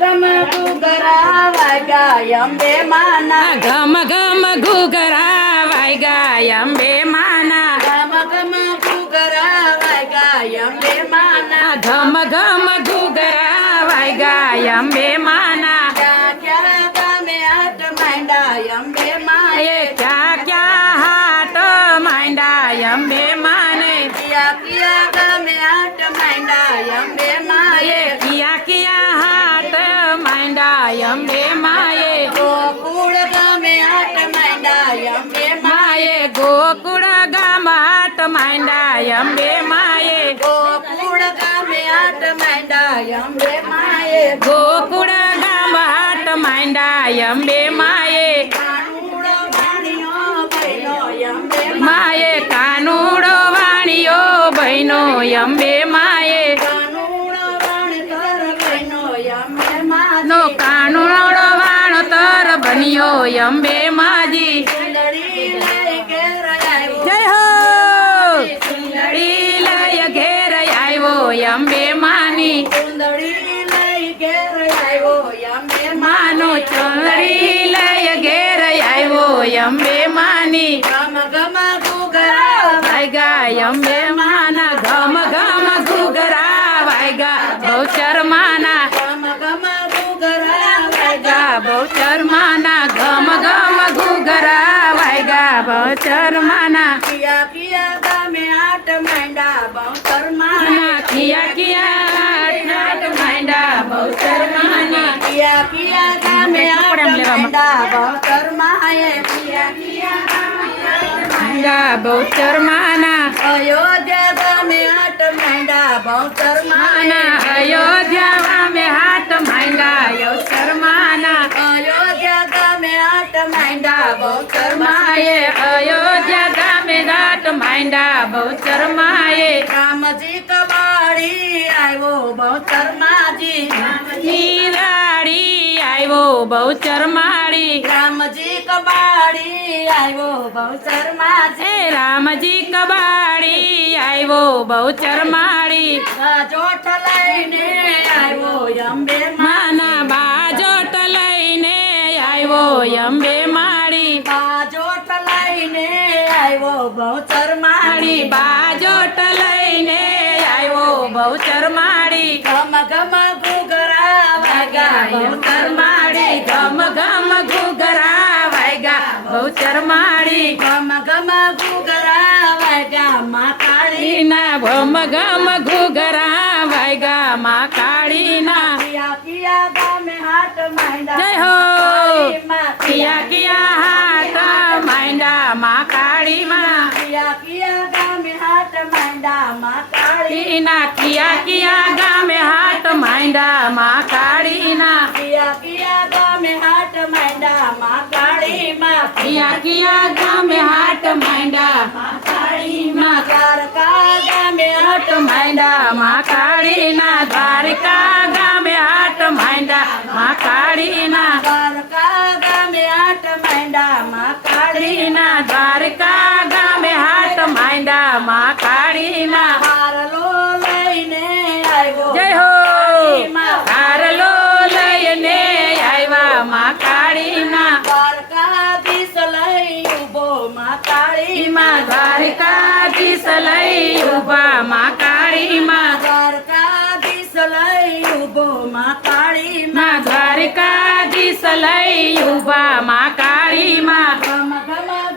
ઘમ ઘુઘરા વાગ્યા અંબે માના. ઘમ ઘમ ઘૂઘરા વાગ્યા અંબે માના. ઘમ ઘમ ઘુઘરા વાગ્યા અંબે માના. ઘમ ઘમ ઘૂઘરા વાગ્યા અંબે માના. ક્યાં ક્યાં ગામે હાથ માંડા અંબે માએ ક્યાં ક્યાં હાટ માંડા અંબે માને. કિયા કિયા ગામે હાથ માંડા અંબે અંબે માએ ગોકુળ ગામ હાટ માંડા અંબે માએ ગોકુળ ગામે આટ માંડા અંબે માએ ગોકુળ ગામ માંડા અંબે માએ માએ કાનુડો વાણિયો બહેનો અંબે માએ કાનુડો વાણ અંબે માએ નો કાનુડો વાણો તર બન્યો અંબે માજી લઈ અંબે માની સુંદરી લઈ ઘેર આવ્યો અંબે માનો. ચોરી લય ઘેર આવ્યો અંબે માની. ગમ ગમ ગુગરા વાગ્યા અંબે માના ઘમ ઘમ ઘૂઘરા વાગ્યા બહુચર માના. ગમ ગમ ગુગરા વાગ્યા બહુચર માના બહુચર માના કિયા કિયા ગામે આટ માંડા બહુતર માને માના કિયા કિયા ઠાટ માંડા બહુચર માની કિયા કિયા ગામે આટ પડેમ લેવા માંડા બહુતર માએ કિયા કિયા ગામે આટ માંડા બહુચર માના અયોધ્યા ગામે આટ માંડા બહુતર માને માના અયોધ્યા વામે હાથ માંડા માંડા બહુતર માએ માએ અયોધ્યા ગામે દાટ માંડા બહુચર માએ રામજી કબાડી આવ્યો બહુતર માજી નીરાડી આવ્યો બહુચર માળી રામજી કબાડી આવ્યો બહુચર માજી એ રામજી કબાડી આવ્યો બહુચર માળી જોઠ લઈને આવ્યો અંબે માના બાજોટ લઈને આવ્યો અંબે બહુચર માળી બાજોટ લઈને આવ્યો બહુચર માળી. ગમ ગમ ઘુઘરા વાગ્યા. બહુચર માળી ગમ ગમ ઘૂઘરા વાગ્યા. બહુચર માળી ગમ ગમ ઘુઘરા વાગ્યા. મા કાળીના ભમ ગમ ઘૂઘરા વાગ્યા. મા કાળીના પિયા કિયા ગામે હાથ માંડા જય હો. પિયા કિયા કિયા હાથ માંડા માં માંડા માં કાળી ના કિયા કિયા ગામે હાથ માંડા માં કાળીના કિયા કિયા ગામે હાથ માંડા માં કાળી માં કિયા કિયા ગામે હાથ માંડા માં કાળીમાં દ્વારકા ગામે હાથ હાથ માંડા માં કાળીના દ્વારકા ગામે હાથ માંડા માં કાળીના દ્વારકા ગામે હાથ માંડા માં કાળી કાળીના દ્વારકા ગામે હાથ માંડા માં કાળીના હારલો લઈને આવ્યો. જય હો! કાળીમાં. હારલો લઈને આવ્યા માં કાળીના દ્વારકાધીશ લઈ ઊભો માં કાળી માં દ્વારકાધીશ લઈ ઊભા માં કાળીમાં. દ્વારકાધીશ લઈ ઊભો માં કાળી માં દ્વારકાધીશ લઈ ઊભા માં કાળીમાં. ગમ ગમ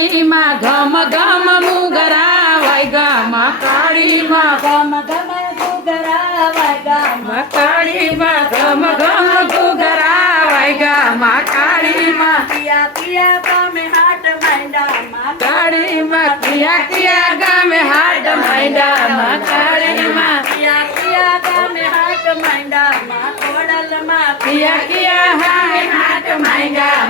કાળીમાં ઘમ ઘમ મુગરા વાગ્યા માં કાળીમાં ગમ ગમ ઘુઘરા વાગ્યા માં કાળીમાં ઘમ ઘમ ઘુઘરા વાગ્યા માં કાળીમાં કિયા કિયા ગામે હાટ માંડા માં કાળીમાં કિયા કિયા ગામે હાટ માંડા માં કાળીમાં કિયા કિયા ગામે હાટ માંડા માં ખોડલમાં કિયા કિયા હાય હાટ માંડા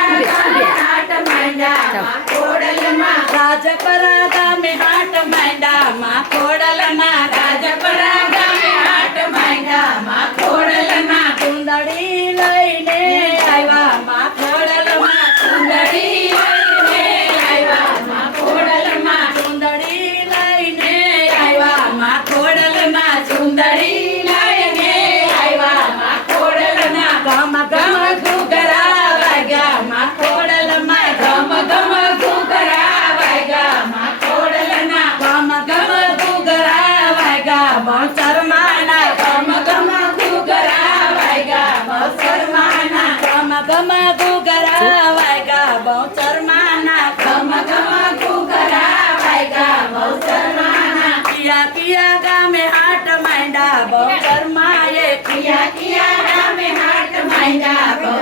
ચરમાના ગમ ગમ ગુગરા વાયગા બહુ ચરમાના ગમ ગમ ગુગરા વાયગા બહુ ચરમાના કિયા કિયા ગામે હાટ માંડા બહુ ચરમાએ કિયા કિયા ગામે હાટ માંડા બહુ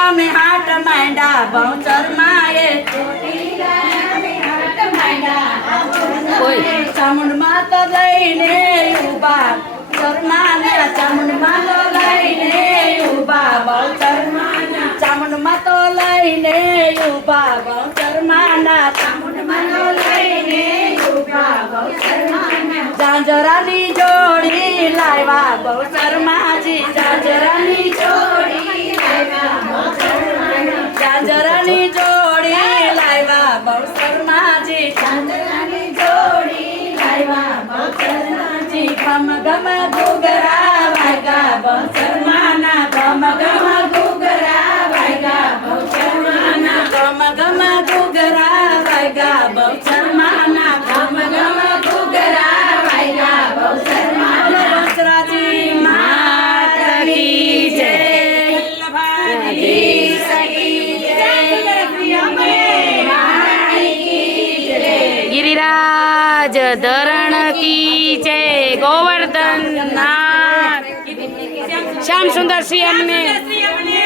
ગામે હાટ માંડા બહુચર માએ ચામુંડમાં તો લઈને ઊભા ચરમાને ચામુંડમાં તો લઈને ઊભા બહુચર માના. ચામુંડમાં તો લઈને ઊભા બહુચર માના. ચામુંડમાં તો લઈને જાંજરાની જોડી લાવ્યા બહુચર માજી જાંજરાની જોડી gama gama go. ગિરિરાજ ધરણ કી જય ગોવર્ધન શ્યામ સુંદર સિંહ અમને